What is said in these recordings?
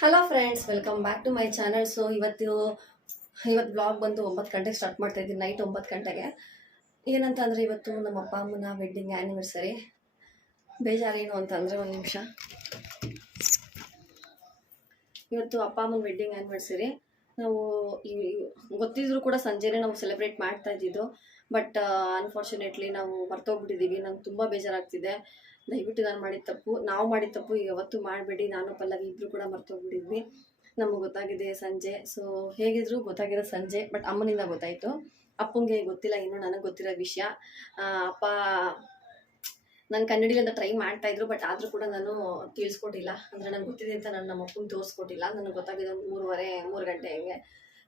Hello friends welcome back to my channel so ಇವತ್ತು ಇವತ್ತು blog ಬಂದು ಒಂಬತ್ತು ಗಂಟೆಗೆ ಸ್ಟಾರ್ಟ್ ಮಾಡ್ತಾ ಇದ್ದೀನಿ ನೈಟ್ ಒಂಬತ್ತು ಗಂಟೆಗೆ. ಏನಂತ ಅಂದರೆ ಇವತ್ತು ನಮ್ಮ ಅಪ್ಪ ಅಮ್ಮನ ವೆಡ್ಡಿಂಗ್ ಆ್ಯನಿವರ್ಸರಿ ಬೇಜಾರೇನು ಅಂತಂದರೆ ಒಂದು ನಿಮಿಷ. ಇವತ್ತು ಅಪ್ಪ ಅಮ್ಮನ ವೆಡ್ಡಿಂಗ್ ಆ್ಯನಿವರ್ಸರಿ ನಾವು ಈ ಗೊತ್ತಿದ್ರು ಕೂಡ ಸಂಜೆನೇ ನಾವು ಸೆಲೆಬ್ರೇಟ್ ಮಾಡ್ತಾ ಇದ್ದಿದ್ದು. ಬಟ್ ಅನ್ಫಾರ್ಚುನೇಟ್ಲಿ ನಾವು ಮರ್ತೋಗ್ಬಿಟ್ಟಿದ್ದೀವಿ. ನಂಗೆ ತುಂಬ ಬೇಜಾರಾಗ್ತಿದೆ. ದಯವಿಟ್ಟು ನಾನು ಮಾಡಿದ ತಪ್ಪು. ನಾವು ಮಾಡಿದ ತಪ್ಪು ಈಗ ಯಾವತ್ತೂ ಮಾಡಬೇಡಿ. ನಾನು ಪಲ್ಲವಿ ಇಬ್ಬರು ಕೂಡ ಮರ್ತೋಗ್ಬಿಟ್ಟಿದ್ವಿ. ನಮಗೆ ಗೊತ್ತಾಗಿದೆ ಸಂಜೆ. ಸೊ ಹೇಗಿದ್ರು ಗೊತ್ತಾಗಿರೋ ಸಂಜೆ ಬಟ್ ಅಮ್ಮನಿಂದ ಗೊತ್ತಾಯಿತು. ಅಪ್ಪಂಗೆ ಗೊತ್ತಿಲ್ಲ, ಇನ್ನೂ ನನಗೆ ಗೊತ್ತಿರೋ ವಿಷಯ. ಅಪ್ಪ ನಾನು ಕನ್ನಡಿಲಿ ಅಂತ ಟ್ರೈ ಮಾಡ್ತಾ ಇದ್ರು ಬಟ್ ಆದರೂ ಕೂಡ ನಾನು ತಿಳಿಸ್ಕೊಟ್ಟಿಲ್ಲ. ಅಂದರೆ ನನಗೆ ಗೊತ್ತಿದೆ ಅಂತ ನಾನು ನಮ್ಮ ಅಪ್ಪನ ತೋರಿಸ್ಕೊಟ್ಟಿಲ್ಲ. ನನಗೆ ಗೊತ್ತಾಗಿದೆ ಒಂದು ಮೂರುವರೆ, ಮೂರು ಗಂಟೆ ಹಂಗೆ.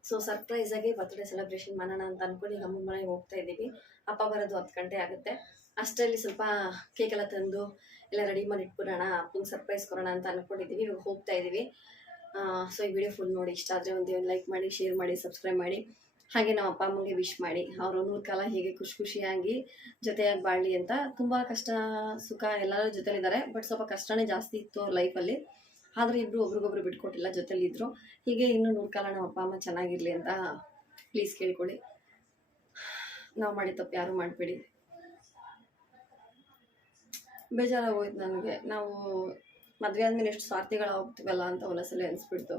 ಸೊ ಸರ್ಪ್ರೈಸಾಗಿ ಬರ್ತ್ಡೇ ಸೆಲೆಬ್ರೇಷನ್ ಮಾಡೋಣ ಅಂತ ಅನ್ಕೊಂಡು ಈಗ ಮನೆಗೆ ಹೋಗ್ತಾ ಇದ್ದೀವಿ. ಅಪ್ಪ ಬರೋದು ಹತ್ತು ಗಂಟೆ ಆಗುತ್ತೆ. ಅಷ್ಟರಲ್ಲಿ ಸ್ವಲ್ಪ ಕೇಕ್ ಎಲ್ಲ ತಂದು ಎಲ್ಲ ರೆಡಿ ಮಾಡಿ ಇಟ್ಬಿಡೋಣ ಅಪ್ಪಂಗೆ ಸರ್ಪ್ರೈಸ್ ಕೊಡೋಣ ಅಂತ ಅನ್ಕೊಂಡಿದ್ದೀವಿ. ಹೋಗ್ತಾ ಇದ್ದೀವಿ. ಸೊ ಈ ವಿಡಿಯೋ ಫುಲ್ ನೋಡಿ. ಇಷ್ಟ ಆದರೆ ಒಂದು ಲೈಕ್ ಮಾಡಿ ಶೇರ್ ಮಾಡಿ ಸಬ್ಸ್ಕ್ರೈಬ್ ಮಾಡಿ. ಹಾಗೆ ನಮ್ಮ ಅಪ್ಪ ಅಮ್ಮಗೆ ವಿಶ್ ಮಾಡಿ. ಅವರು ನೂರು ಕಾಲ ಹೇಗೆ ಖುಷಿ ಖುಷಿಯಾಗಿ ಜೊತೆಯಾಗಿ ಬಾಳಲಿ ಅಂತ ತುಂಬ ಕಷ್ಟ, ಸುಖ ಎಲ್ಲರೂ ಜೊತೆಲಿದ್ದಾರೆ. ಬಟ್ ಸ್ವಲ್ಪ ಕಷ್ಟನೇ ಜಾಸ್ತಿ ಇತ್ತು ಅವ್ರ ಲೈಫಲ್ಲಿ ಆದರೂ ಇಬ್ಬರು ಒಬ್ರಿಗೊಬ್ರು ಬಿಟ್ಕೊಟ್ಟಿಲ್ಲ ಜೊತೆಲಿದ್ದರು ಹೀಗೆ ಇನ್ನೂ ನೂರು ಕಾಲ ನಮ್ಮ ಅಪ್ಪ ಅಮ್ಮ ಚೆನ್ನಾಗಿರಲಿ ಅಂತ ಪ್ಲೀಸ್ ಕೇಳ್ಕೊಳ್ಳಿ ನಾವು ಮಾಡಿ ತಪ್ಪು ಯಾರೂ ಮಾಡಬೇಡಿ. ಬೇಜಾರಾಗೋಯ್ತು ನನಗೆ. ನಾವು ಮದುವೆ ಆದಮೇಲೆ ಎಷ್ಟು ಸ್ವಾರ್ಥಿಗಳಾಗ್ತೀವಲ್ಲ ಅಂತ ಒಂದೊಂದ್ಸಲ ಅನಿಸ್ಬಿಡ್ತು.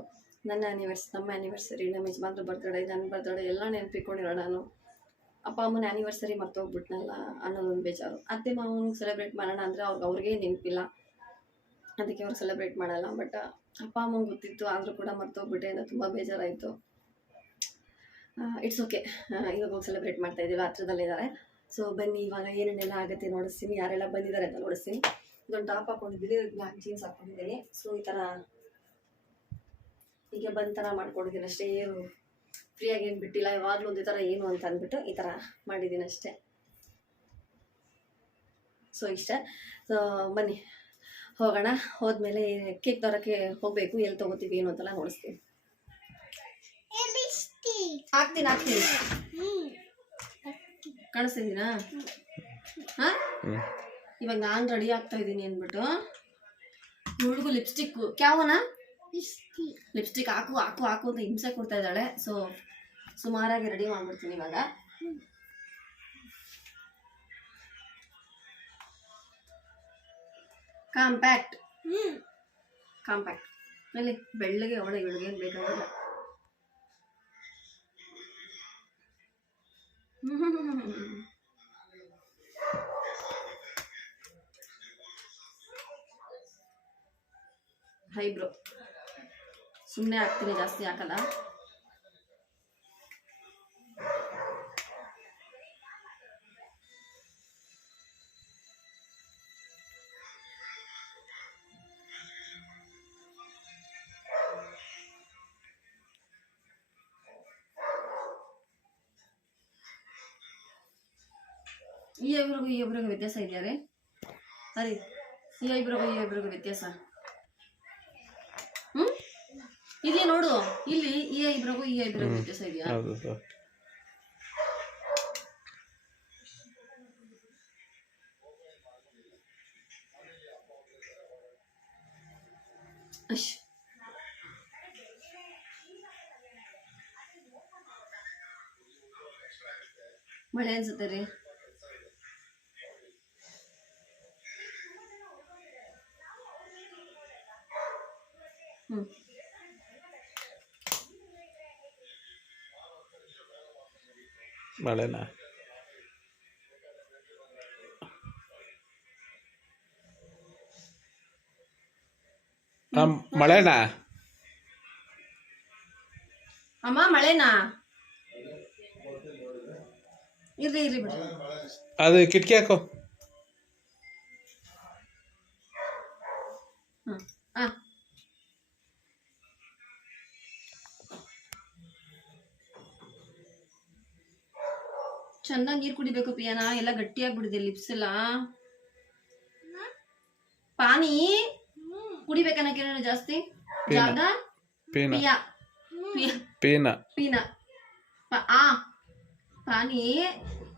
ನನ್ನ ಆ್ಯನಿವರ್ಸ್ ನಮ್ಮ ಆ್ಯನಿವರ್ಸರಿ ನಮ್ಮ ಯಜಮಾನ್ರ ಬರ್ತಡೇ ನನ್ನ ಬರ್ತಡೇ ಎಲ್ಲ ನೆನಪಿಕೊಂಡಿರೋ ನಾನು. ಅಪ್ಪ ಅಮ್ಮನ ಆ್ಯನಿವರ್ಸರಿ ಮರ್ತೋಗ್ಬಿಟ್ನಲ್ಲ ಅನ್ನೋದೊಂದು ಬೇಜಾರು. ಅತ್ತೆ ಮಾವನ ಸೆಲೆಬ್ರೇಟ್ ಮಾಡೋಣ ಅಂದರೆ ಅವ್ರಿಗೆ ಅವ್ರಿಗೆ ನೆನಪಿಲ್ಲ. ಅದಕ್ಕೆ ಅವ್ರು ಸೆಲೆಬ್ರೇಟ್ ಮಾಡಲ್ಲ. ಬಟ್ ಅಪ್ಪ ಅಮ್ಮಂಗೆ ಗೊತ್ತಿತ್ತು, ಆದರೂ ಕೂಡ ಮರ್ತೋಗ್ಬಿಟ್ಟೆ ಅಂತ ತುಂಬ ಬೇಜಾರಾಯಿತು. ಇಟ್ಸ್ ಓಕೆ ಇವಾಗ ಹೋಗಿ ಸೆಲೆಬ್ರೇಟ್ ಮಾಡ್ತಾ ಇದ್ದೀವಿ ಹತ್ರದಲ್ಲಿದ್ದಾರೆ ಸೊ ಬನ್ನಿ, ಇವಾಗ ಏನೇನೆಲ್ಲ ಆಗುತ್ತೆ ನೋಡಿಸ್ತೀನಿ. ಯಾರೆಲ್ಲ ಬಂದಿದ್ದಾರೆ ಅಂತ ನೋಡಿಸ್ತೀನಿ. ಇದೊಂದು ಟಾಪ್ ಹಾಕೊಂಡಿದ್ದೀನಿ ಬ್ಲ್ಯಾಕ್ ಜೀನ್ಸ್ ಹಾಕೊಂಡಿದ್ದೀನಿ. ಸೊ ಈ ಥರ ಹೀಗೆ ಬಂದ ಥರ ಮಾಡ್ಕೊಂಡಿದ್ದೀನಿ ಅಷ್ಟೇ. ಏನು ಫ್ರೀಯಾಗಿ ಏನು ಬಿಟ್ಟಿಲ್ಲ. ಯಾವಾಗಲೂ ಒಂದೇ ಥರ ಏನು ಅಂತ ಅಂದ್ಬಿಟ್ಟು ಈ ಥರ ಮಾಡಿದ್ದೀನಿ ಅಷ್ಟೇ. ಸೊ ಇಷ್ಟ. ಸೊ ಬನ್ನಿ. ಹೋಗೋಣ. ಹೋದ್ಮೇಲೆ ಕೇಕ್ ತರೋಕ್ಕೆ ಹೋಗಬೇಕು. ಎಲ್ಲಿ ತೊಗೋತೀವಿ ಏನು ಅಂತೆಲ್ಲ ನೋಡಿಸ್ತೀನಿ. ಹಾಕ್ತೀನಿ ಹಾಕ್ತೀನಿ. ಕಾಣಿಸ್ತಿದ್ದೀನಾ ಹಾಂ? ಇವಾಗ ನಾನು ರೆಡಿ ಆಗ್ತಾ ಇದ್ದೀನಿ ಅಂದ್ಬಿಟ್ಟು. ಹುಡುಗು ಲಿಪ್ಸ್ಟಿಕ್ಕು ಕ್ಯಾವನ? ಲಿಪ್ಸ್ಟಿಕ್. ಹಾಕು ಹಾಕು ಹಾಕು ಅಂತ ಹಿಂಸೆ ಕೊಡ್ತಾ ಇದ್ದಾಳೆ. ಸೊ ಸುಮಾರಾಗಿ ರೆಡಿ ಮಾಡ್ಬಿಡ್ತೀನಿ ಇವಾಗ. ಕಾಂಪ್ಯಾಕ್ಟ್ ಕಾಂಪ್ಯಾಕ್ಟ್ ಇಲ್ಲಿ ಬೆಳ್ಳಗೆ ಒಳಗೆ ಇವಳಿಗೆ ಏನು ಬೇಕಾಗಿಲ್ಲ. ಹೈಬ್ರೋ. ಸುಮ್ಮನೆ ಹಾಕ್ತೀನಿ ಜಾಸ್ತಿ ಹಾಕಲ್ಲ ಈ ಐಬ್ರಿಗೂ ಈ ಐಬ್ರಿಗೂ ವ್ಯತ್ಯಾಸ ಇದೆಯಾ ರೀ ಅರಿ ಈ ಐಬ್ರಿಗೂ ಈ ಐಬ್ರಿಗೂ ವ್ಯತ್ಯಾಸ ಹ್ಞೂ ಇದೆಯಾ ನೋಡು ಇಲ್ಲಿ ಈ ಐಬ್ರಿಗೂ ಈ ಐಬ್ರಿಗೂ ವ್ಯತ್ಯಾಸ ಇದೆಯಾ? ಹೌದು ಸರ್ ಅಶ್. ಮಳೆ ಅನ್ಸುತ್ತೆ ರೀ. ಹ್ಞೂ ಮಳೆನಾ? ಮಳೆನಾ? ಅಮ್ಮ ಮಳೆನಾ? ಇರ್ರಿ ಇರ್ರಿ ಬಿಡಿ. ಅದು ಕಿಟಕಿ ಹಾಕೋ. ಹಾಂ ಚೆನ್ನಾಗಿ ನೀರು ಕುಡಿಬೇಕು ಪಿಯಾನ ಎಲ್ಲ ಗಟ್ಟಿಯಾಗ್ಬಿಡಿದೆ ಲಿಪ್ಸ್ ಎಲ್ಲ. ಪಾನಿ ಕುಡಿಬೇಕನ್ನಕ್ಕೆ ಜಾಸ್ತಿ? ಪೀನ. ಜಾದ ಪೀನ. ಪಿಯ ಪಿಯ ಪೀನ. ಪೀನ. ಪ- ಆ. ಪಾನಿ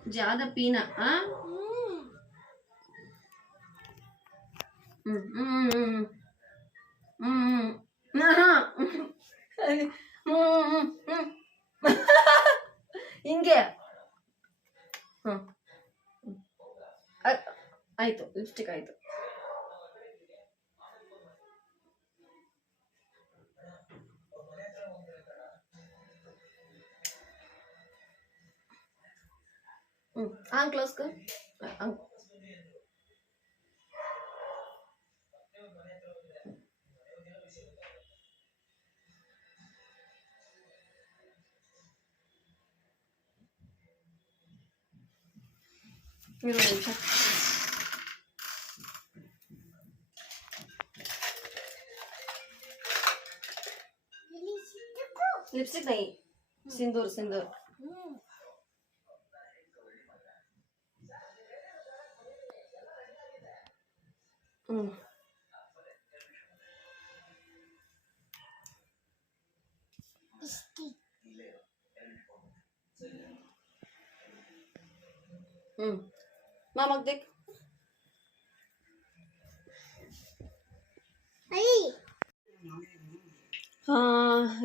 ಜಾದ ಪೀನ ಆ. ಹ್ಮ್ ಹ್ಮ್ ಹ್ಮ್ ಹ್ಮ್ ಹ್ಮ್. ಆಹಾ. ಹ್ಮ್ ಹ್ಮ್ ಹ್ಮ್. ಹಿಂಗೆ. ಹ್ಮ್. ಆಯಿತು ಲಿಪ್ಸ್ಟಿಕ್ ಲಿಪ್ಸ್ಟಿಕ್ ಹ್ಞೂ ಹ್ಮ್ ಹಂಗ್ close relationship. Lipstick nahi. Sindur, sindur. Mm. mm. ಮಾಮಗ್ ದೇಕ್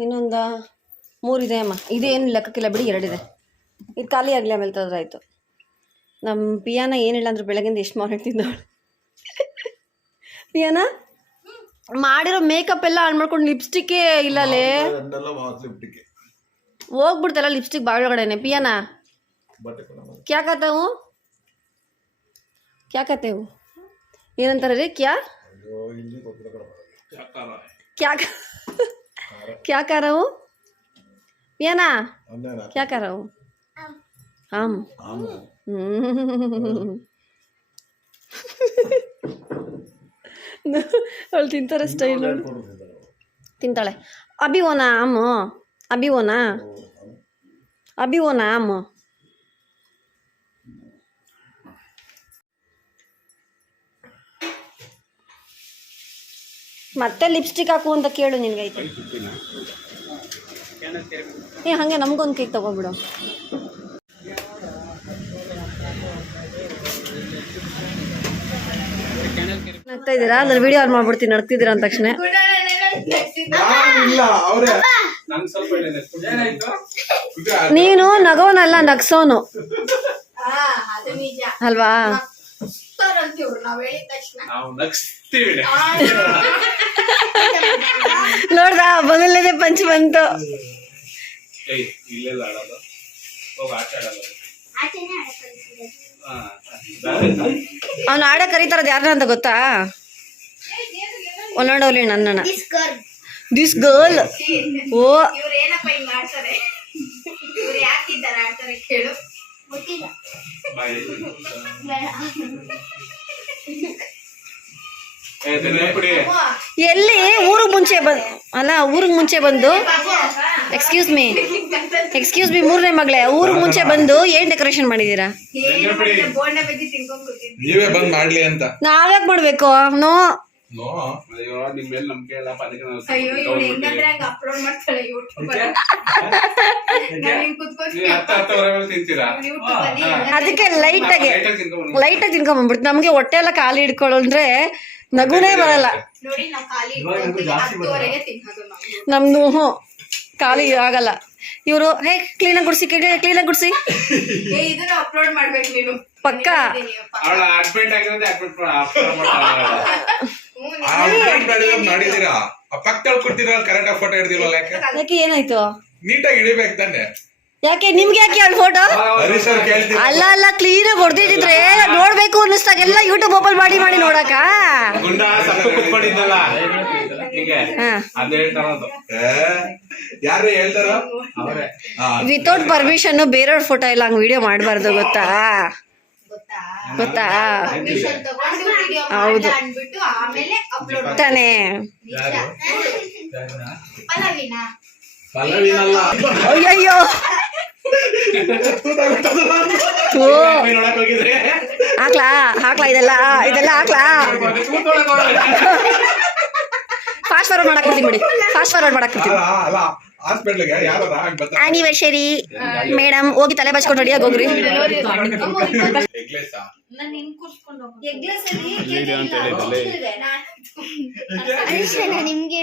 ಇನ್ನೊಂದು ಮೂರು ಇದೆ ಅಮ್ಮ. ಇದೇನು ಲೆಕ್ಕಕ್ಕಿಲ್ಲ ಬಿಡಿ ಎರಡಿದೆ ಇದು. ಖಾಲಿ ಆಗಲಿ ಆಮೇಲೆ ತೊಂದ್ರಾಯ್ತು ನಮ್ಮ ಪಿಯಾನ ಏನಿಲ್ಲ ಅಂದ್ರೆ ಬೆಳಗಿಂದ ಎಷ್ಟು ಮಾರ್ನಿಂಗ್ ತಿಂದವಳು ಪಿಯಾನ? ಮಾಡಿರೋ ಮೇಕಪ್ ಎಲ್ಲ ಆನ್ ಮಾಡ್ಕೊಂಡು ಲಿಪ್ಸ್ಟಿಕ್ಕೇ ಇಲ್ಲಲೇ. ಹೋಗ್ಬಿಡ್ತಲ್ಲ ಲಿಪ್ಸ್ಟಿಕ್ ಬಾಳೊಳಗಡೆನೆ ಪಿಯಾನ? ಕ್ಯಾಕತ್ತಾವು क्या कहते हो ಏನಂತಾರೆ ರೀ ಕ್ಯಾ ಅಯ್ಯೋ ಇಲ್ಲಿ ಗೊತ್ತಿಲ್ಲ ಕಣ क्या क्या कर रहा हूँ पियाना ಅನ್ನೇನ क्या कर रहा हूँ हम ಆಮು ಅವಳು ತಿಂತಾರೆ ಸ್ಟೈಲ್ ನೋಡಿ ಕೊಡ್ತಿದ್ದಾರೆ ತಿಂತಾಳೆ ಅಭಿ ಓನಾ ಅಮ್ಮ ಅಭಿ ಓನಾ ಮತ್ತೆ ಲಿಪ್ಸ್ಟಿಕ್ ಹಾಕು ಅಂತ ಕೇಳು ನಿನ್ಗೈತೆ ಏ ಹಾಗೆ ನಮಗೊಂದು ಕೇಕ್ ತಗೋಬಿಡು ನಗ್ತಾ ಇದ್ದೀರಾ? ನಾನು ವಿಡಿಯೋ ಆನ್ ಮಾಡ್ಬಿಡ್ತೀನಿ ನಗ್ತಿದ್ದೀರಾ ಅಂದ ತಕ್ಷಣ. ಇಲ್ಲ ಅವರೇ. ನೀನು ನಗೋನಲ್ಲ ನಗ್ಸೋನು. ಅಲ್ವಾ? ನಾವು ನಗ್ಸ್ತೀವಿ. ನೋಡ್ದ ಮೊದಲನೇ ಪಂಚ್ ಬಂತು. ಏಯ್ ಇಲ್ಲೆಲ್ಲ ಆಡೋದು? ಹೋಗಿ ಆಟ ಅವ್ನು ಆಡ ಕರೀತಾರದು ಯಾರನ್ನ ಅಂತ ಗೊತ್ತಾ? ಒನ್ನೋಡವ್ಲಿ ನನ್ನ ದಿಸ್ ಗರ್ಲ್ ಓ. ಇವ್ರು ಏನಪ್ಪ ಹಿಂಗ್ ಮಾಡ್ತಾರೆ? ಎಲ್ಲಿ? ಊರಿಗೆ ಮುಂಚೆ ಬಂದು ಅಲ್ಲ ಊರಿಗೆ ಮುಂಚೆ ಬಂದು. ಎಕ್ಸ್ಕ್ಯೂಸ್ ಮೀ ಎಕ್ಸ್ಕ್ಯೂಸ್ ಮೀ ಮೂರನೇ ಮಗಳೇ ಊರಿಗೆ ಮುಂಚೆ ಬಂದು ಏನ್ ಡೆಕೋರೇಷನ್ ಮಾಡಿದೀರಾ? ನೀವೇ ಬಂದ್ ಮಾಡ್ಲಿ ಅಂತ. ನಾವ್ಯಾಕ್ ಮಾಡ್ಬೇಕು? ನೋ ನೋ ಅಯ್ಯೋ ನಿಮ್ಮ ಮೇಲೆ ನಂಬಿಕೆ ಇಲ್ಲ ಅದಕ್ಕೆ ಲೈಟ್ ಅಯ್ಯೋ ಲೈಟ್ ಹೆಂಗಂದ್ರೆ ಹಂಗ ಅಪ್ಲೋಡ್ ಮಾಡ್ತಾಳೆ ಯೂಟ್ಯೂಬ್ ಲೈಟಾಗಿ ಲೈಟಾಗಿ ತಿನ್ಕೊಂಡ್ಬಂದು ಲೈಟಾಗಿ ತಿನ್ಕೊಂಬಂದ್ಬಿಡ್ತು ನಮಗೆ ಹೊಟ್ಟೆ ಎಲ್ಲ ಖಾಲಿ ಇಟ್ಕೊಳ್ಳೋಂದ್ರೆ ನಗುನೇ ಬರಲ್ಲ. ನಮ್ದು ಹ್ಞೂ ಖಾಲಿ ಆಗಲ್ಲ. ಇವರು ಹೇ ಕ್ಲೀನಾಗಿ ಗುಡ್ಸಿ ಕ್ಲೀನಾಗಿ ಗುಡ್ಸಿ. ಏ ಇದನ್ನ ಅಪ್ಲೋಡ್ ಮಾಡ್ಬೇಕು ನೀನು. ಪಕ್ಕ? ಇದೀನಿಯಪ್ಪ. ಅವಳ ಅಡ್ಮಿಟ್ ಆಗಿರೋದೇ ಅಡ್ಮಿಟ್ ಹ್ಞೂ, ಆ ಹುಡ್ಗನ್ ಬೆಳೆಯೋದ್ ಮಾಡಿದೀರಾ ಆ ಪಕ್ಕದಲ್ಲಿ ಕೂತಿರೋ ಕರೆಕ್ಟ್ ಆಗಿ ಫೋಟೋ ಹಿಡ್ದಿಲ್ವಲ್ಲ ಯಾಕೆ? ಯಾಕೆ? ಏನಾಯ್ತು? ನೀಟಾಗಿ ಹಿಡಿಬೇಕು ತಾನೆ. ಯಾಕೆ ನಿಮ್ಗೆ ಯಾಕೆ ಹೇಳಿ ಫೋಟೋ ಕೇಳ್ತೀವಿ ಅಲ್ಲ ಅಲ್ಲ ಕ್ಲೀನಾಗಿ ಹೊಡೆದಿದ್ರೆ ನೋಡ್ಬೇಕು ಅನ್ನಿಸ್ದಾಗೆಲ್ಲ ಯೂಟ್ಯೂಬ್ ಓಪನ್ ಮಾಡಿ ಮಾಡಿ ನೋಡಕ ಗುಂಡ ಸತ್ತು ಕುತ್ಕೊಂಡಿದ್ದಲ್ಲ ಹೀಗೆ ಹಾ. ಅದೇ ಹೇಳ್ತಾರದು. ಯಾರು ಹೇಳ್ತಾರ? ಅವರೇ. ಹಾ. ವಿತೌಟ್ ಪರ್ಮಿಷನ್ ಬೇರೆಯವ್ರ ಫೋಟೋ ಇಲ್ಲ ಹಂಗ್ ವಿಡಿಯೋ ಮಾಡಬಾರ್ದು ಗೊತ್ತಾ? ಗೊತ್ತಾ? ಹೌದು. ತಾನೇ. ಅಯ್ಯಯ್ಯೋ. ಹಾಕ್ಲಾ? ಹಾಕ್ಲಾ ಇದೆಲ್ಲ? ಇದೆಲ್ಲ ಹಾಕ್ಲಾ? ಫಾಸ್ಟ್ ಫಾರ್ವರ್ಡ್ ಮಾಡಕ್ ಬಿಡಿ. ಫಾಸ್ಟ್ ಫಾರ್ವರ್ಡ್ ಮಾಡಕ್ ಹಾಸ್ಪಿಟ್ಲಿಗೆ ಯಾರು ಆನಿವರ್ಸರಿ ಮೇಡಮ್ ಹೋಗಿ ತಲೆ ಬಚ್ಕೊಂಡು ನೋಡಿ ಹೋಗ್ರಿ. ನಿಮ್ಗೆ.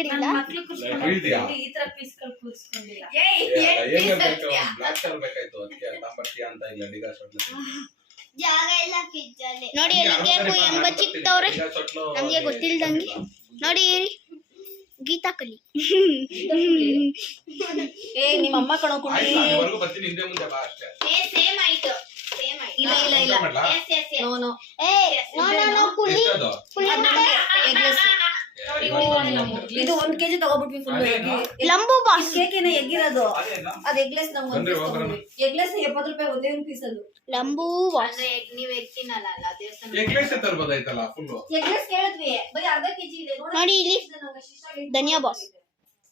ಜಾಗ ಎಲ್ಲ ಫ್ರಿಜ್ ಅಲ್ಲಿ. ನೋಡಿ ನಮ್ಗೆ ಗೊತ್ತಿಲ್ದಂಗೆ. ನೋಡಿ ಗೀತಾ ಕಲಿ ಏ ನಿಮ್ಮ ಅಮ್ಮ ಕಣೋ ಕುಂಡಿ ಬರ್ತೀನಿ ಹಿಂದೆ ಮುಂದೆ ಬಾ ಅಷ್ಟೇ. ಏ ಸೇಮ್ ಆಯ್ತು ಸೇಮ್ ಆಯ್ತು. ಇಲ್ಲ ಇಲ್ಲ ಇಲ್ಲ? ಎಸ್ ಎಸ್ ನೋ ನೋ ಏ ನೋ ನೋ ಕುಲಿ ಎಷ್ಟದು? ಇದು ಒಂದ್ ಕೆಜಿ ತಗೋಬಿಟ್ವಿ ಫುಲ್? ಲಂಬು ಬಾಸ್ ಕೇಕ್ ಏನ ಎಗ್ಗಿರೋದು? ಅದ್ ಎಗ್ಲೆಸ್ ನಮ್ಗೆ ಒಂದ್. ತಗೊಂಡ್ವಿ. ಎಗ್ಲೆಸ್ ಎಪ್ಪತ್ತು ರೂಪಾಯಿ ಒಂದೇ ಒಂದು ಪೀಸ್ ಅದು. ಲಂಬು ತಿನ್ನಲ್ಲ ಅಲ್ಲ ದೇವಸ್ಥಾನ ಎಗ್ಲೆಸ್ ತರ್ಬೋದಾಯ್ತಲ್ಲ ಫುಲ್ಲು ಎಗ್ಲೆಸ್ ಕೇಳಿದ್ವಿ. ಬರೀ ಅರ್ಧ ಕೆಜಿ ಇದೆ. ನೋಡಿ ಇಲ್ಲಿ. ಧನಿಯಾ ಬಾಸ್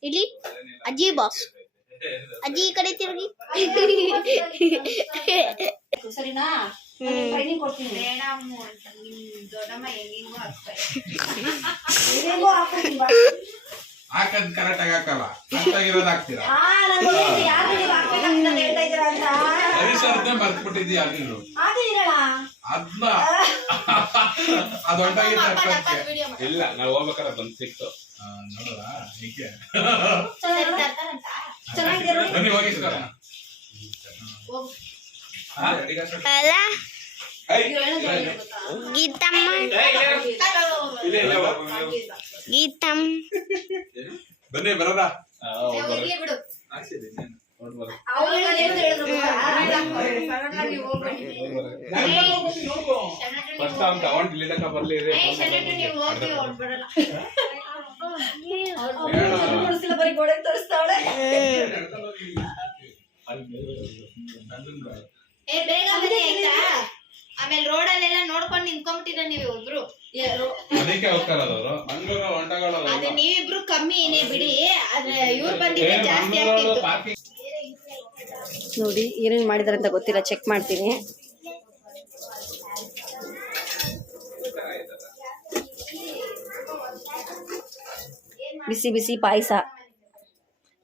ಇಲ್ಲಿ? ಅಜ್ಜಿ ಬಾಸ್ ಅಜ್ಜಿ ಈ ಕಡೆ ತಿರುಗಿ. ಸರಿನಾ? ಟ್ರೈನಿಂಗ್ ಕೊಡ್ತೀನಿ. ಬೇಡ ಅಮ್ಮು ಅಂತ. ನಿಮ್ ದೊಡ್ಡಮ್ಮ ಹೆಂಗಿಂಗೋ ಹಾಕ್ತಾರೆ ಹೇಗೋ ಹಾಕ್ತೀನಿ ಬಾ. ಹಾಕದ್ ಕರೆಕ್ಟ್ ಆಗಿ ಹಾಕಲ್ಲ. ಹಾಕ್ತೀರಾ? ಆ, ಯಾರು ಯಾರ್ ನೀವು ಹಾಕ್ಬೇಕಂತ ಹೇಳ್ತಾ ಇದ್ದೀರಾ ಅಂತ. ಅದು ಹೊಂಟಾಗಿದ್ದ. ಇಲ್ಲ ನಾವು ಹೋಗ್ಬೇಕಾದ್ರೆ ಬಂದು ಸಿಕ್ತು. ನೋಡುವ ಹೀಗೆ. ಬನ್ನಿ ಹೋಗಿ ಸರ್. ಹಾ, ಅಡಿಗೆ ಸ್ವಲ್ಪ- ಅಲ್ಲ? ಗೀತಮ್ಮ. ಗೀತಮ್ ಬನ್ನಿ ಬರೋದ ಫಸ್ಟ್ ಅವ್ನು ತಗೊಂಡು ಇಲ್ಲಿದಕ್ಕ ಬರ್ಲಿ ಬರೀ ಗೋಡೆ ತೋರಿಸ್ತಾವಳೆ. ಏ ಬೇಗ ಬನ್ನಿ ಆಯ್ತಾ? ಆಮೇಲೆ ರೋಡಲ್ಲೆಲ್ಲ ನೋಡ್ಕೊಂಡು ನಿಂತ್ಕೊಂಡ್ಬಿಟ್ಟಿರ ನೀವು ಒಬ್ರು ಅದಕ್ಕೆ ಹೋಗ್ತಾರಲ್ಲ ಅವರು ಮಂಗಳೂರು ಹೊಂಟಗಳಲ್ಲ ಅದು ನೀವಿಬ್ರು ಕಮ್ಮಿ ಏನೇ ಬಿಡಿ. ಆದ್ರೆ ಇವ್ರು ಬಂದಿದ್ರೆ ಜಾಸ್ತಿ ಆಗ್ತಿತ್ತು. ನೋಡಿ ಏನೇನ್ ಮಾಡಿದಾರೆ ಅಂತ ಗೊತ್ತಿಲ್ಲ. ಚೆಕ್ ಮಾಡ್ತೀನಿ. ಬಿಸಿ ಬಿಸಿ ಪಾಯಸ.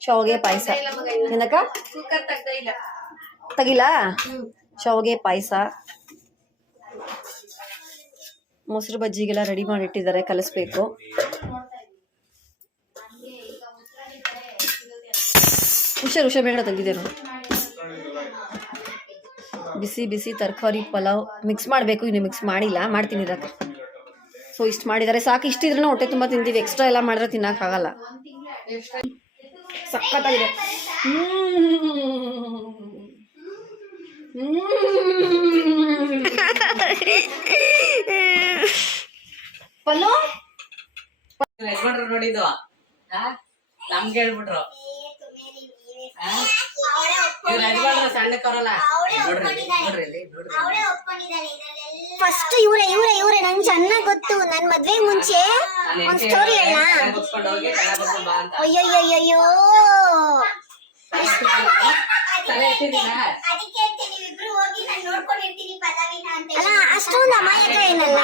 ಶಾವಿಗೆ ಪಾಯಸ. ಏನಕ್ಕ? ಕುಕ್ಕರ್ ತೆಗ್ದ ಇಲ್ಲ. ತಗಿಲ್ಲ ಶಾವಿಗೆ ಪಾಯಸ. ಮೊಸರು ಬಜ್ಜಿಗೆಲ್ಲ ರೆಡಿ ಮಾಡಿಟ್ಟಿದ್ದಾರೆ ಕಲಿಸ್ಬೇಕು. ಹುಷಾರು ಹುಷಾರು ಬೇಡ ತೆಗಿದೇನು ಬಿಸಿ ಬಿಸಿ ತರಕಾರಿ ಪಲಾವ್ ಮಿಕ್ಸ್ ಮಾಡಬೇಕು ಇನ್ನು ಮಿಕ್ಸ್ ಮಾಡಿಲ್ಲ ಮಾಡ್ತೀನಿ ಇರಕ್ಕೆ. ಸೊ ಇಷ್ಟು ಮಾಡಿದ್ದಾರೆ. ಸಾಕು ಇಷ್ಟಿದ್ರೂ ಹೊಟ್ಟೆ ತುಂಬ ತಿಂತೀವಿ ಎಕ್ಸ್ಟ್ರಾ ಎಲ್ಲ ಮಾಡಿದ್ರೆ ತಿನ್ನೋಕ್ಕಾಗಲ್ಲ. ಸಖತ್ತಾಗಿದೆ. ಪಲ್ಲು? ಯಜಮಾನ್ರು? ನಮ್ಗೆ ಹೇಳ್ಬಿಟ್ರು ಫಸ್ಟ್ ಇವ್ರೆ ಇವ್ರೆ ಇವ್ರೆ, ನಂಗೆ ಚೆನ್ನಾಗ್ ಗೊತ್ತು. ನನ್ ಮದ್ವೆ ಮುಂಚೆ ನಾನ್ ಒಂದ್ ಸ್ಟೋರಿ ಹೇಳ ಕೈ ಅಲ್ಲ ಅಷ್ಟೊಂದು ಅಮಾಯಕ ಏನಲ್ಲ?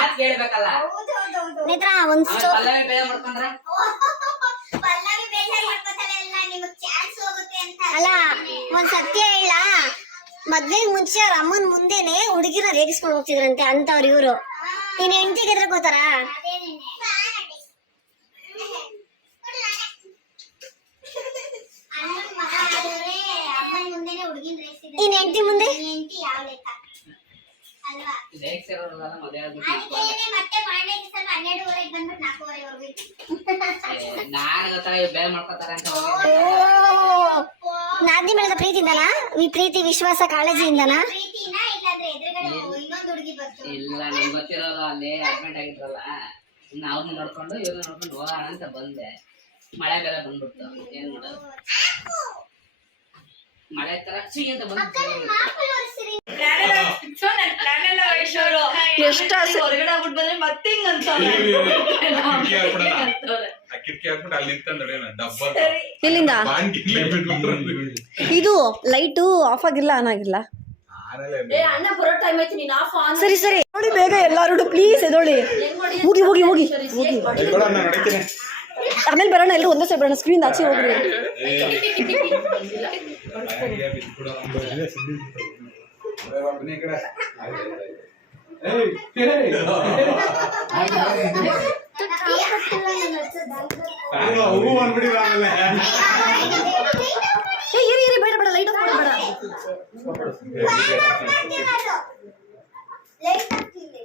ನೇತ್ರ ಒಂದ್ ಆಮೇಲೆ ಸ್ಟೋ ಪಲ್ಲವಿ ಬೇಜಾರ್ ಮಾಡ್ಕೊಂಡ್ರೆ? ಅಲ್ಲ ಒಂದ್ ಸತ್ಯ ಹೇಳ. ಮದ್ವೆ ಮುಂಚೆ ಅವ್ರ ಅಮ್ಮನ್ ಮುಂದೆನೆ ಹುಡುಗಿರ ರೇಗಿಸ್ಕೊಂಡು ಹೋಗ್ತಿದ್ರಂತೆ ಅಂತವ್ರ ಇವ್ರು. ನೀನ್ ಹೆಂಡತಿಗೆ ಎದ್ರ ಗೊತ್ತಾರ ನೀನ್ ಹೆಂಡತಿ ಮುಂದೆ ಲೇಕ್ ಸೇರೋರಲ್ಲ ಮದುವೆ ಆಗ್ಬಿಟ್ಟು ನಾನು ಗೊತ್ತಾ ಇವ್ ಬೇರೆ ಮಾಡ್ಕೊತಾರೆ ಅಂತ ಹೋಗಿ ನಾದ್ನಿ ಮೇಲದ ಪ್ರೀತಿಯಿಂದನ? ಈ ಪ್ರೀತಿ ವಿಶ್ವಾಸ ಕಾಳಜಿಯಿಂದನ? ಇಲ್ಲ ನಿಮ್ಗೆ ಗೊತ್ತಿರಲ್ಲ ಅಲ್ಲಿ ಅಡ್ಮಿಟ್ ಆಗಿದ್ರಲ್ಲ ಇನ್ನು ಅವ್ರನ್ನ ನೋಡ್ಕೊಂಡು ಇವ್ರನ್ನ ನೋಡ್ಕೊಂಡು ಹೋಗೋಣ ಅಂತ ಬಂದೆ. ಮಳೆ ಬೇರೆ ಬಂದ್ಬಿಡ್ತು ಏನ್ ಮಾಡೋದು? ಮಳೆ ತರ ಸಿ ಅಂತ ಎಷ್ಟು ಆಸೆ ಹೊರಗಡೆ ಆಗ್ಬಿಟ್ಟು ಬಂದ್ರೆ ಮತ್ತೆ ಹಿಂಗ್ ಕಿಟಕಿ ಹಾಕ್ಬಿಡಲ್ಲ ಆ ಕಿಟಕಿ ಹಾಕ್ಬಿಟ್ಟು ಅಲ್ಲಿ ನಿಂತ್ಕೊಂಡು ನಡೆಯೋಣ ಡಬ್ಬ ಎಲ್ಲಿಂದ? ಬಾಂಡ್ ಇಲ್ಲೇ ಬಿಟ್ಬಿಟ್ರು ಇದು ಲೈಟು ಆಫ್ ಆಗಿಲ್ಲ ಆನ್ ಆಗಿಲ್ಲ? ಆಮೇಲೆ ಅಣ್ಣ ಬರೋ ಟೈಮ್ ಆಯ್ತು ನೀನು ಆಫ್ ಆನ್ ಸರಿ ಸರಿ. ನೋಡಿ ಬೇಗ ಎಲ್ಲಾರು ಪ್ಲೀಸ್ ಎದೋಳಿ ಹೋಗಿ ಹೋಗಿ ಹೋಗಿ ಹೋಗಿ ಆಮೇಲೆ ಬರೋಣ ಎಲ್ಲರೂ ಒಂದೇ ಸಲ ಬರೋಣ ಸ್ಕ್ರೀನ್ ಆಚೆ ಹೋಗ್ರಿ. ಹೂ ಅಂದ್ಬಿಟ್ಟಿಲ್ಲ ಆಮೇಲೆ. ಏ ಇರಿ ಇರಿ ಬೇಡ ಬೇಡ ಲೈಟ್ ಆಫ್ ಬೇಡ.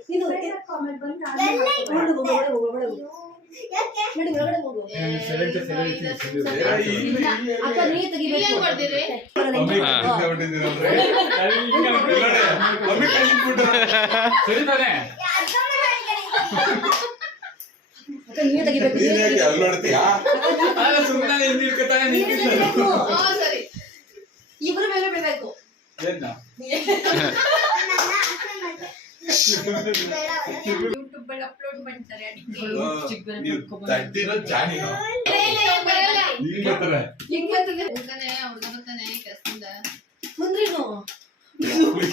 ನೀನು ಒಳಗಡೆ ಹೋಗು, ಒಳಗಡೆ ಹೋಗು, ಒಳಗಡೆ ಹೋಗು. ನಡಿ, ಒಳಗಡೆ ಹೋಗು. ಅಕ್ಕ ನೀ ತೆಗಿಬೇಕು. ಏನು ಕೈ ನೀವೇ ತೆಗಿಬೇಕು. ನೀನ್ ಯಾಕೆ ಅಲ್ಲಿ ನೋಡ್ತೀಯಾ? ನೀವೇ ತೆಗಿಬೇಕು. ಇಬ್ರ ಮೇಲೆ ಬಿಡ್ಬೇಕು. ಏನ್ನ? ಯೂಟ್ಯೂಬ್ ಅಲ್ಲಿ ಅಪ್ಲೋಡ್ ಮಾಡ್ತಾರೆ ಅದಕ್ಕೆ. ನೀವು ತಡ್ದಿರೋ ಜಾನಿನೋ? ನೀನ್ ಬರ್ತಾರೆ. ಹೆಂಗ್ ಬರ್ತದೆ. ಹುಡುಗ ಬರ್ತಾನೆ ಕೆಲಸದಿಂದ. ಮುಂದ್ರಿನು.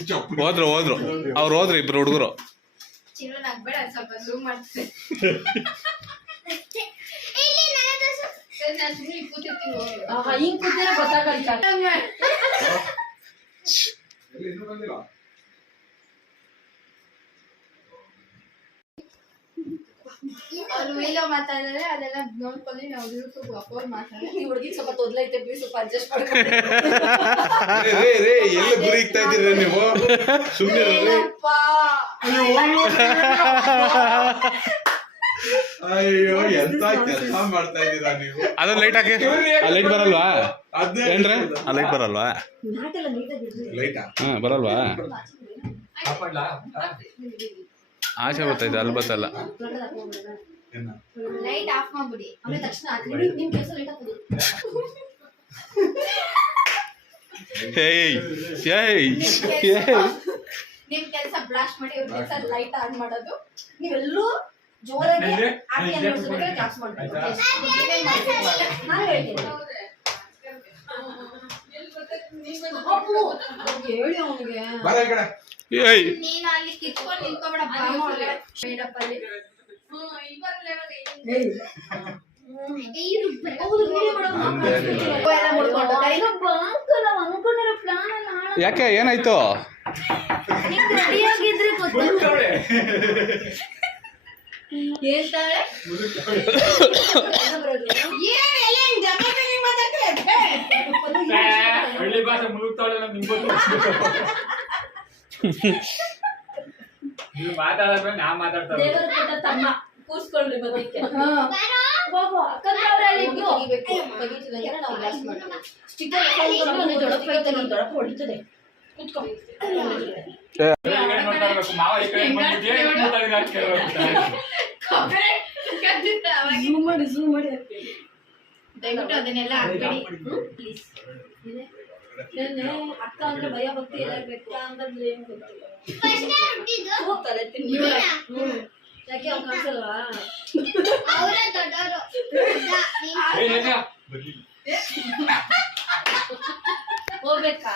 ಚಪ್ಪಲಿ. ಹೋದ್ರು ಹೋದ್ರು. ಅವ್ರು ಹೋದ್ರು ಇಬ್ರು ಹುಡುಗರು. ಸ್ವಲ್ಪ ಮಾಡ್ತಾರೆ ಹಿಂಗ್ ಕೂತಿರ ಗೊತ್ತಾಗಲ್ಲ ಎಲ್ಲಿ ಇನ್ನೂ ಬಂದಿಲ್ಲ? ಅವ್ರು ಮೇಲೋ ಮಾತಾಡಿದ್ರೆ ಅದೆಲ್ಲ ನೋಡ್ಕೊಳ್ಳಿ ನಾವು ಯೂಟ್ಯೂಬ್ ಅಪ್ಲೋಡ್ ಮಾಡ್ತಾರೆ. ಈ ಹುಡುಗಿ ಸ್ವಲ್ಪ ತೊದ್ಲೈತೆ ಪ್ಲೀಸ್ ಸ್ವಲ್ಪ ಅಡ್ಜಸ್ಟ್ ಮಾಡ್ಕೊಂಡು ರೇ, ರೇ, ಎಲ್ಲಿ ಗುರಿ ಇಕ್ತಾ ಇದ್ದೀರಿ ನೀವು? ಸುಮ್ಮನೆ ಅಯ್ಯೋ. ಎಂತ ಕೆಲಸ ಮಾಡ್ತಾ ಇದ್ದೀರಾ ನೀವು? ಅದು ಲೈಟ್ ಹಾಕಿ. ಆ ಲೈಟ್ ಬರಲ್ವಾ? ಅದೇ. ಏನ್ರ? ಆ ಲೈಟ್ ಬರಲ್ವಾ? ಲೈಟಾ ಹಾ ಬರಲ್ವಾ? ಆಚೆ ಬರ್ತೈತೆ ಅಲ್ಲಿ. ಬತ್ತಲ್ಲ. ಲೈಟ್ ಆಫ್ ಮಾಡ್ಬಿಡಿ. ಆಮೇಲೆ ತಕ್ಷಣ ಹಾಕ್ರಿ. ನಿಮ್- ನಿಮ್ ಕೆಲಸ ಲೈಟ್ ಹಾಕೋದು ಏಯ್ ಏಯ್ ಏಯ್ ನಿಮ್ ಕೆಲಸ ಬ್ಲಾಸ್ಟ್ ಮಾಡಿ ಅವ್ರ ಕೆಲಸ ಲೈಟ್ ಆನ್ ಮಾಡೋದು. ಜೋರಾಗಿ ಕ್ಲಾಸ್ ಮಾಡ್ಬೇಕು? ನಾನು ಹೇಳ್ತೀನಿ. ಹೇಳಿ ಅವನಿಗೆ. ಬರ ಈ ಕಡೆ. ಯಾಕೆ ಏನಾಯ್ತು? ಹಳ್ಳಿ ಭಾಷೆ ಮುಳುಗ್ತಾಳೆ ನಿಮ್ಗೆ. ನೀವು ನಾ ಮಾತಾಡ್ತಾರೆ ದೇವರ ಕೊಟ್ಟ ತಮ್ಮ. ಕೂರ್ಸ್ಕೊಳ್ರಿ ಮಾವ ಈ ಕಡೆ ಬಂದಿದ್ಯಾ? ಮಾತಾಡಿದ್ರೆ ಅಂತ ಕೇಳ್ಬೇಕು. ದಯವಿಟ್ಟು ಅದನ್ನೆಲ್ಲ ಹಾಕ್ಬೇಡಿ. ಪ್ಲೀಸ್ ಅಕ್ಕ ಅಂದ್ರೆ ಭಯ ಭಕ್ತಿ ಎಲ್ಲ ಇರ್ಬೇಕು ಏನು ಗೊತ್ತಿಲ್ಲ ಹೋಗ್ತಾರೆ ಹ್ಮ್ ಯಾಕೆ ಅವ್ನು ಕಾಣಿಸಲ್ವಾ? ಏನ? ಹೋಗ್ಬೇಕಾ?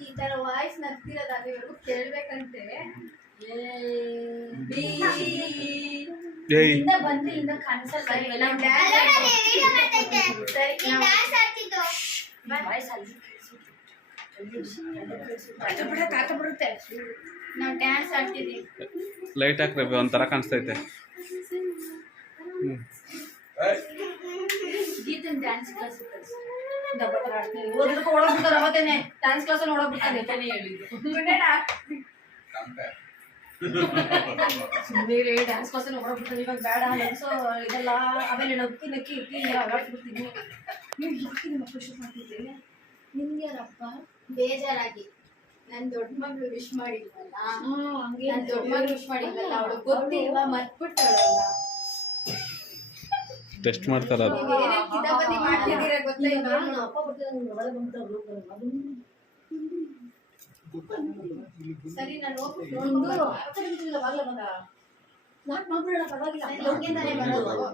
ಈ ತರ ವಾಯ್ಸ್ ನಗ್ತಿರೋದಾಗಿ ಕೇಳ್ಬೇಕಂತೆ. ಆಡ್ತಿದ್ದೀವಿ ಲೈಟ್ ಹಾಕ್ರೆ ಒಂಥರ ಕಾಣಿಸ್ತೈತೆ. ಡ್ಯಾನ್ಸ್ ಕ್ಲಾಸ್ ಬೇರೆ ಡ್ಯಾನ್ಸ್ ಕ್ಲಾಸ್ ಅಲ್ಲಿ ಓಡೋಗ್ಬಿಡ್ತಾನೆ ಇವಾಗ ಬೇಡ ಸೊ ಇದೆಲ್ಲ ಆಮೇಲೆ ನಕ್ಕಿ ನಕ್ಕಿ ಇಕ್ಕಿ ಓಡಾಡ್ಬಿಡ್ತೀನಿ ನೀವು ಯಾಕೆ ನಿಮ್ಮ ಖುಷಿ ಮಾಡ್ತಿದ್ದೀನಿ ನಿಮ್ಗೆ ಯಾರಪ್ಪ ಬೇಜಾರಾಗಿ. ನನ್ನ ದೊಡ್ಡ ಮಗಳು ವಿಶ್ ಮಾಡಿದ್ವಲ್ಲ ಹಂಗೆ ನನ್ ದೊಡ್ಡ ಮಗಳು ವಿಶ್ ಮಾಡಿದ್ವಲ್ಲ ಅವಳು ಗೊತ್ತಿಲ್ವಾ? ಮರ್ತ್ಬಿಟ್ಟಳಲ್ಲ ಟೆಸ್ಟ್ ಮಾಡ್ತಾರ ಅದು. ನೀವ್ ಏನೇನ್ ಕಿತಾಪತಿ ಮಾಡ್ತಿದ್ದೀರಾ ಗೊತ್ತಾ ಈಗ ಇಲ್ವಾ? ನಮ್ಮ ಅಪ್ಪ ಬರ್ತಾರೆ ಒಳಗೆ ಬಂತು ಅವ್ರು ಸರಿ ನಾನು ಮಾಡ್ಬಿಡೋಣ ಪರವಾಗಿಲ್ಲ. ಬರೋದು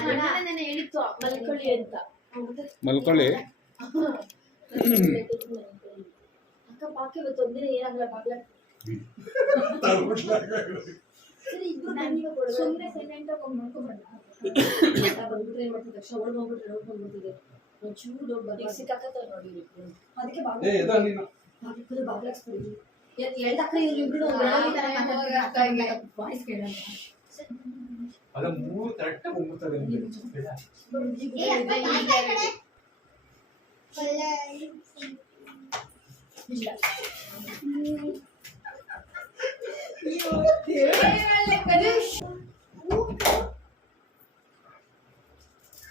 ಮಾಡಿದ್ರೆ ನೆನ್ನೆ ಹೇಳಿತ್ತು ಮಲ್ಕೊಳ್ಳಿ ಅಂತ. ಮಲ್ಕೊಳ್ಳಿ. ಅಕ್ಕ ಇವತ್ತು ಒಂದಿನ ಏನಾಗಲ್ಲ ಬಾಗ್ಲ ಸರಿ ಇಬ್ರು ಸುಮ್ಮನೆ ಸೈಲೆಂಟ್ ಆಗಿ ಮಾಡ್ಕೊಂಡ್ಬಲ್ಲ ಬಂದ್ಬಿಟ್ರೆ ಏನ್ ಮಾಡ್ತಿದ್ದೆ? ತಕ್ಷಣ ಒಂಚೂರು ದೊಡ್ಡ ಬದಿಗೆ ಸಿಕ್ಕಾಕತ್ತ ನೋಡಿ ಇವ್ರು. ಅದಕ್ಕೆ ಬಾಗ್ಲ ಬಾಗ್ಲ ಬಾಗ್ಲಾಕ್ಸ್ಬಿಡಿ ಎಳ್ದಕ್ಕ ಇವ್ರು ಇಬ್ರು ವಾಯ್ಸ್ ಕೇಳಲ್ಲ ಅದ ಮೂರು ಕರೆಕ್ಟ್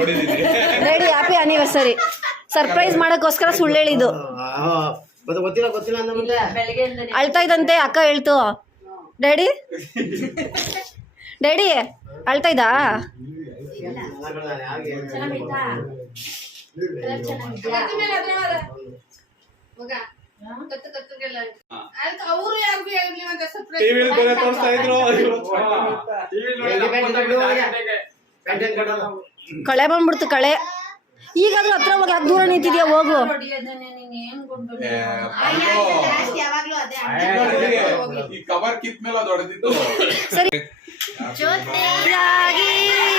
ನೋಡಿದೀನಿ. ರೆಡಿ ಹ್ಯಾಪಿ ಆನಿವರ್ಸರಿ ಸರ್ಪ್ರೈಸ್ ಮಾಡಕ್ಕೋಸ್ಕರ ಸುಳ್ಳು ಹೇಳಿದ್ದು. ಗೊತ್ತಿಲ್ಲ ಗೊತ್ತಿಲ್ಲ ಅಳ್ತಾ ಇದ್ದಂತೆ ಅಕ್ಕ ಹೇಳ್ತು. ಡ್ಯಾಡಿ ಡ್ಯಾಡಿ ಅಳ್ತಾ ಇದ್ದಾ? ಅವರು ಯಾರು ಹೇಳಿ ಅಂತ ಸರ್ಪ್ರೈಸ್. ಟಿವಿಲಿ ಬೇರೆ ತೋರಿಸ್ತಾ ಇದ್ರು. ಕಳೆ ಬಂದ್ಬಿಡ್ತು ಕಳೆ. ಈಗಾದ್ರೂ ಹತ್ರ ಹೋಗಿ ಯಾಕೆ ದೂರ ನಿಂತಿದ್ಯಾ? ಹೋಗು. ಸರಿ.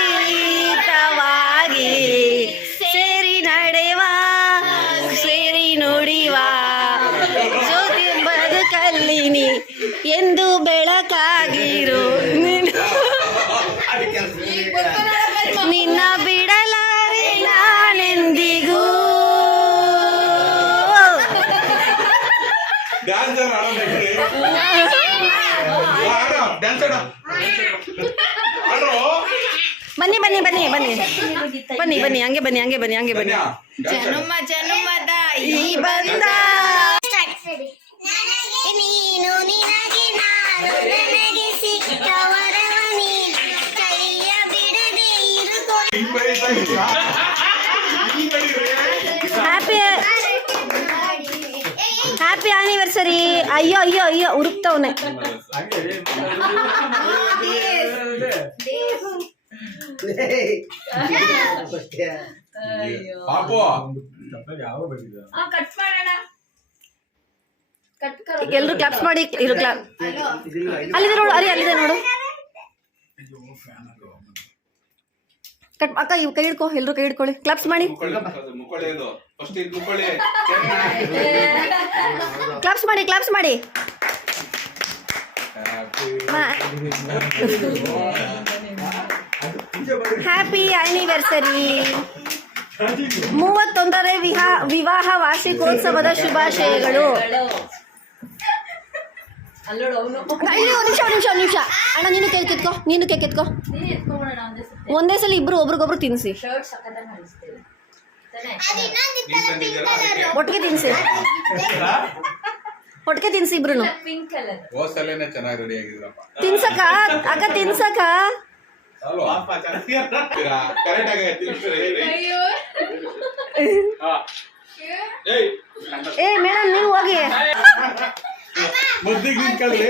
ಸೇರಿ ನಡೆವಾ ಸೇರಿ ನಡೆವ ಸೇರಿ ನುಡಿವ ಜ್ಯೋತಿ ಬದುಕಲ್ಲಿನಿ ಎಂದು ಬೆಳಕಾಗಿರು ಬನ್ನಿ ಬನ್ನಿ ಬನ್ನಿ. ಬನ್ನಿ ಬನ್ನಿ ಬನ್ನಿ ಹಂಗೆ ಬನ್ನಿ ಹಂಗೆ ಬನ್ನಿ ಹಂಗೆ ಬನ್ನಿ. ಜನುಮ ಜನುಮದ ಈ ಬಂದ ನನಗೆ ನೀನು ನಿನಗೆ ನಾನು ನನಗೆ ಸಿಕ್ಕ ವರವ ನೀನು ಕೈಯ ಬಿಡದೆ ಇರುಕೋ. ಹ್ಯಾಪಿ ಹ್ಯಾಪಿ ಆನಿವರ್ಸರಿ ಅಯ್ಯೋ ಅಯ್ಯೋ ಅಯ್ಯೋ ಉರುಕ್ತವ್ನೆ. ಪಾಪು. ಕಟ್ ಮಾಡೋಣ. ಕಟ್ ಕರೋ ಎಲ್ರು ಕ್ಲಾಪ್ಸ್ ಮಾಡಿ ಇರು ಕ್ಲಾಪ್ ಅಲ್ಲಿದೆ ನೋಡು ಅರಿ ಅಲ್ಲಿದೆ ನೋಡು. ಕಟ್ ಅಕ್ಕ ಇವ್ ಕೈ ಹಿಡ್ಕೊ ಎಲ್ರು ಕೈ ಹಿಡ್ಕೊಳ್ಳಿ. ಕ್ಲಾಪ್ಸ್ ಮಾಡಿ. ಕ್ಲಾಪ್ಸ್ ಮಾಡಿ ಕ್ಲಾಪ್ಸ್ ಮಾಡಿ. ಹ್ಯಾಪಿ ಆನಿವರ್ಸರಿ ಮೂವತ್ತೊಂದನೇ ವಿಹಾ ವಿವಾಹ ವಾರ್ಷಿಕೋತ್ಸವದ ಶುಭಾಶಯಗಳು. ಅವನು ನಿಮಿಷ ಒಂದ್ ನಿಮಿಷ ನಿಮಿಷ. ಅಣ್ಣ ನೀನು ಕೇಕ್ ಎತ್ಕೋ ನೀನು ಕೇಕ್ ಎತ್ಕೋ ಒಂದೇ ಸಲ ಇಬ್ರು ಒಬ್ರಿಗೊಬ್ರು ತಿನ್ಸಿ ಒಟ್ಟಿಗೆ ತಿನ್ಸಿ ಒಟ್ಟಿಗೆ ತಿನ್ಸಿ ಇಬ್ರು ತಿನ್ಸಕ ಅಕ್ಕ ತಿನ್ಸಕ ಕರೆಕ್ಟ್ ಆಗಿ ಏ ಮೇಡಮ್ ನೀವು ಹೋಗಿ ಮುದ್ದಿಗೆ ನಿಂತ್ಕೊಳ್ಳಿ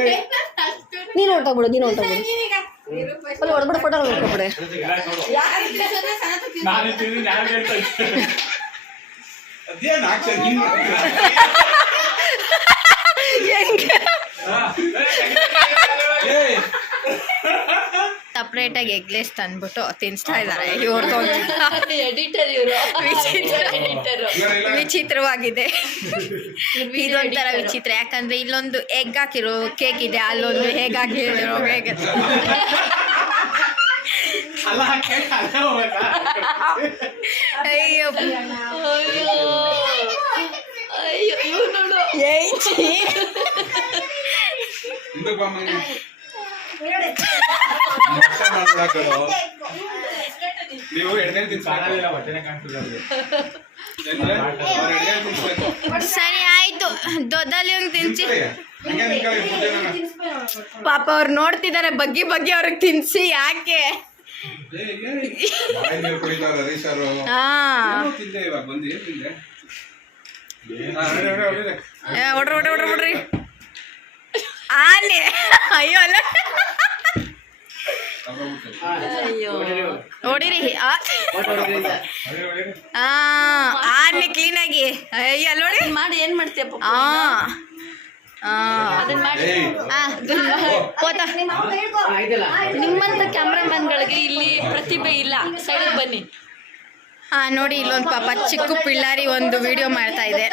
ನೀನು ಹೊರಟೋಗ್ಬಿಡು ನೀನು ಹೊರಟೋಗ್ಬಿಡು ಅಲ್ಲಿ ಹೊಡ್ಬಿಡು ಫೋಟೋ ಇದ್ದೆ ಅದೇನ್ ಆಕ್ಷನ್ ಹಿಂಗ್ ಏಯ್ ಸಪ್ರೇಟ್ ಆಗಿ ಎಗ್ಲೆಸ್ ತಂದ್ಬಿಟ್ಟು ತಿನ್ಸ್ತಾ ಇದ್ದಾರೆ ಇವ್ರದ್ದು ಎಡಿಟರ್ ಇವರು. ವಿಚಿತ್ರವಾಗಿದೆ. ಇದೊಂಥರ ವಿಚಿತ್ರ. ಯಾಕಂದ್ರೆ ಇಲ್ಲೊಂದು ಎಗ್ ಹಾಕಿರೋ ಕೇಕ್ ಇದೆ ಅಲ್ಲೊಂದು ಹೇಗ್ ಹಾಕಿರೋ ಹೇಗೆ? ಅಯ್ಯೋ. ಅಯ್ಯೋ. ನೀವು ಎಣ್ಣೆ ಹೊಟ್ಟೆನೆ ಸರಿ ಆಯ್ತು. ದೊಡ್ಡಲ್ಲಿ ಹಂಗೆ ತಿನ್ಸಿ. ಪಾಪ ಅವ್ರು ನೋಡ್ತಿದ್ದಾರೆ ಬಗ್ಗಿ ಬಗ್ಗಿ ಅವ್ರಿಗೆ ತಿನ್ಸಿ ಯಾಕೆ? ಹೊಡ್ರಿ ಹೊಡ್ರಿ ಹೊಡ್ರಿ. ಆನೆ. ಅಯ್ಯೋ ಅಲ್ಲ. ಅಯ್ಯೋ. ಆ. ನಡಿ, ನಡಿ. ಆ, ಆನೆ ಕ್ಲೀನಾಗಿ ಅಯ್ಯೋ ಅಲ್ಲಿ ನೋಡಿ ಮಾಡಿ ಏನ್ ಆ. ಆ. ಆ, ಹೋತ. ಆಯ್ತಲ್ಲ ನಿಮ್ಮಂತ ಕ್ಯಾಮ್ರಾಮನ್ಗಳಿಗೆ ಇಲ್ಲಿ ಪ್ರತಿಭೆ ಇಲ್ಲ. ಸೈಡ್ ಬನ್ನಿ. ಆ ನೋಡಿ ಇಲ್ಲೊಂದು ಪಾಪ ಚಿಕ್ಕ ಪಿಳ್ಳಾರಿ ಒಂದು ವಿಡಿಯೋ ಮಾಡ್ತಾ ಇದೆ.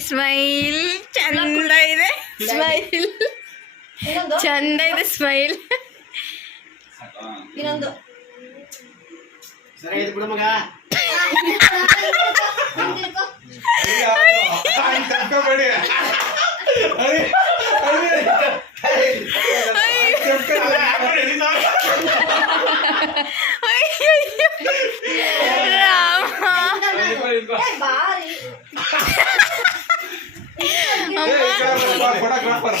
ಸ್ಮೈಲ್ ಚಂದ ಇದೆ. ಸ್ಮೈಲ್ ಚಂದ ಇದೆ ಸ್ಮೈಲ್ ಕಡೆ ಬಾ, photographer.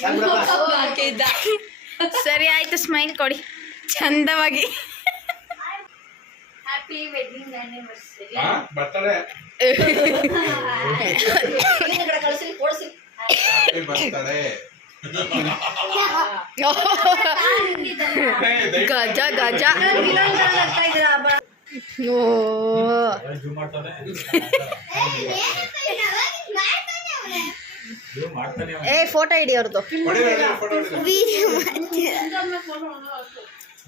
ಸಾಕ್ ಬಿಡಪ್ಪ. ಸರಿ ಆಯ್ತು ಸ್ಮೈಲ್ ಕೊಡಿ ಚಂದವಾಗಿ. ಗಜ ಗಜ. ಓ. ಏ ಫೋಟೋ ಹಿಡಿ ಅವ್ರದ್ದು.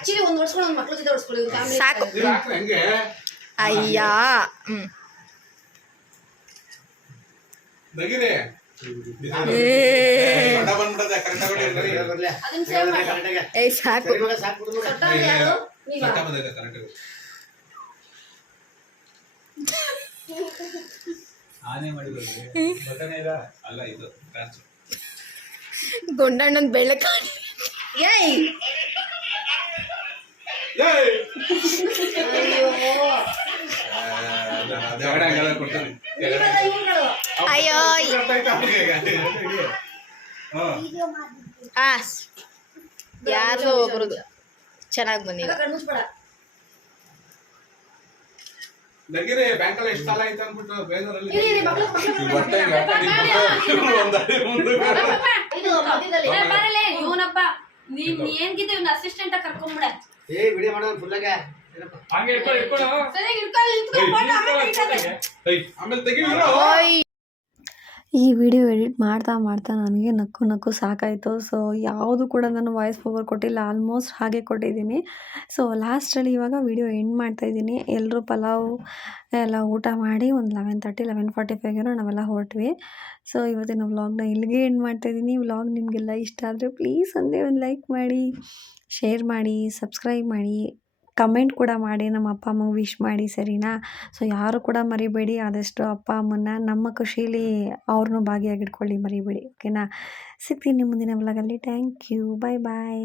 ಆಕ್ಚುಲಿ ಒಂದು ವರ್ಷಗಳು ಒಂದು ಮಕ್ಳ ಜೊತೆ ಹೊಡ್ಸ್ಕೊಳ್ಳಿ ಸಾಕು. ಅಯ್ಯ ಹ್ಮ್. ಏ. ಸಾಕು. ಗುಂಡಣ್ಣನ್ ಬೆಳ್ಳ ಏಯ್! ಅಯ್ಯೋ? ಹಾ. ಆ ಯಾರ್ದೋ ಒಬ್ರದ್ದು ಚೆನ್ನಾಗಿ ಬಂದಿಲ್ಲ ಮುಚ್ಬೇಡ ನಗಿರಿ ಬ್ಯಾಂಕಲ್ಲಿ ಎಷ್ಟು ಸಾಲ ಐತೆ ಅಂದ್ಬಿಟ್ಟು ಬೇಜಾರಲ್ಲಿ ಇವನಪ್ಪ ನೀನ್ ಏನ್ಗಿದ್ದು ಇವ್ನ ಅಸಿಸ್ಟೆಂಟ್ ಕರ್ಕೊಂಡ್ಬಿಡ ಏ ವಿಡಿಯೋ ಮಾಡೋದು ಫುಲ್ಲಾಗೆ ಏನಪ್ಪ? ಹಂಗೆ ಇಟ್ಕೊಳ್ಳಿ ಇಟ್ಕೊಳ್ಳು ಸರಿಯಾಗಿ ಇಟ್ಕೊಳ್ಳಿ ನಿಂತ್ಕೊಂಡು ಫೋಟೋ ಆಮೇಲೆ ತೆಗಿತಾರೆ. ಏಯ್, ಆಮೇಲೆ ತೆಗಿವಿರೋ ಓಯ್. ಈ ವಿಡಿಯೋ ಎಡಿಟ್ ಮಾಡ್ತಾ ಮಾಡ್ತಾ ನನಗೆ ನಕ್ಕು ನಕ್ಕು ಸಾಕಾಯಿತು. ಸೊ ಯಾವುದು ಕೂಡ ನಾನು ವಾಯ್ಸ್ ಓವರ್ ಕೊಟ್ಟಿಲ್ಲ ಆಲ್ಮೋಸ್ಟ್ ಹಾಗೆ ಕೊಟ್ಟಿದ್ದೀನಿ. ಸೊ ಲಾಸ್ಟಲ್ಲಿ ಇವಾಗ ವಿಡಿಯೋ ಎಂಡ್ ಮಾಡ್ತಾಯಿದ್ದೀನಿ ಎಲ್ಲರೂ ಪಲಾವ್ ಎಲ್ಲ ಊಟ ಮಾಡಿ ಒಂದು ಲೆವೆನ್ ತರ್ಟಿ ಲೆವೆನ್ ಫಾರ್ಟಿ ಫೈವ್ಗೆನೋ ನಾವೆಲ್ಲ ಹೊರಟ್ವಿ. ಸೊ ಇವತ್ತಿನ ವ್ಲಾಗ್ನ ಇಲ್ಲಿಗೆ ಎಂಡ್ ಮಾಡ್ತಾಯಿದ್ದೀನಿ ವ್ಲಾಗ್ ನಿಮಗೆಲ್ಲ ಇಷ್ಟ ಆದರೆ ಪ್ಲೀಸ್ ಒಂದೇ ಒಂದು ಲೈಕ್ ಮಾಡಿ. ಶೇರ್ ಮಾಡಿ, ಸಬ್ಸ್ಕ್ರೈಬ್ ಮಾಡಿ, ಕಮೆಂಟ್ ಕೂಡ ಮಾಡಿ, ನಮ್ಮ ಅಪ್ಪ ಅಮ್ಮಗೆ ವಿಶ್ ಮಾಡಿ, ಸರಿನಾ? ಸೊ, ಯಾರು ಕೂಡ ಮರಿಬೇಡಿ, ಆದಷ್ಟು ಅಪ್ಪ ಅಮ್ಮನ್ನ ನಮ್ಮ ಖುಷೀಲಿ ಅವ್ರನ್ನೂ ಭಾಗಿಯಾಗಿಟ್ಕೊಳ್ಳಿ ಮರಿಬೇಡಿ, ಓಕೆನಾ? ಸಿಗ್ತೀನಿ ಮುಂದಿನ ವ್ಲಾಗಲ್ಲಿ ಥ್ಯಾಂಕ್ ಯು ಬಾಯ್ ಬಾಯ್